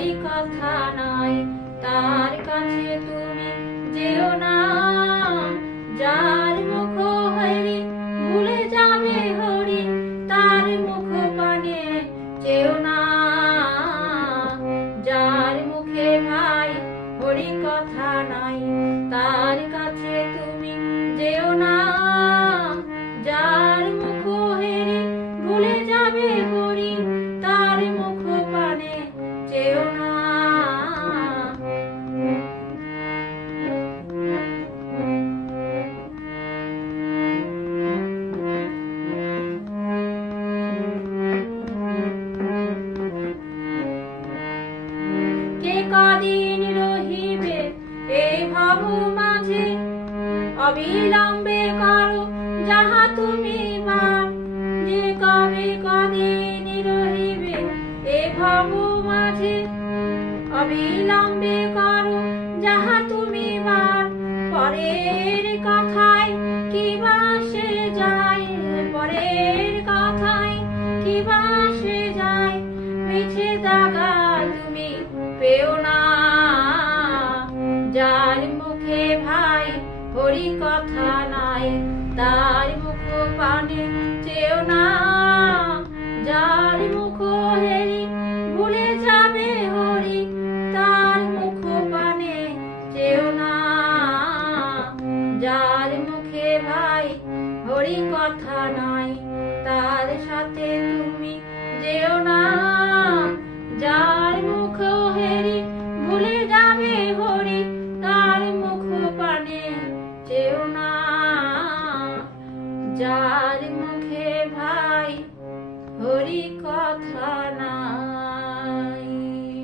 হরি কথা নাই, তার কাছে তুমি যেও না। যার মুখ হরি ভুলে যাবে হরি, তার মুখ পানে চেও না। যার মুখে ভাই হরি কথা নাই, তার কাছে তুমি যেও না। যার মুখ হেরি ভুলে যাবে হরি, তার মুখ পানে চেও না। কে কদিন রহিবে এই ভব মাঝে, অবিলম্বে করো যাহা তুমি বার। যে কবে কদিন রহিবে এই ভব মাঝে, অবিলম্বে করো যাহা তুমি বার। পরের কথায় কি বাসে যায়, পরের কথায় কি বাসে যায়। মিছে দাগা তুমি পেও না। যার মুখে ভাই হরি কথা নাই, তার মুখ পানে চেও না।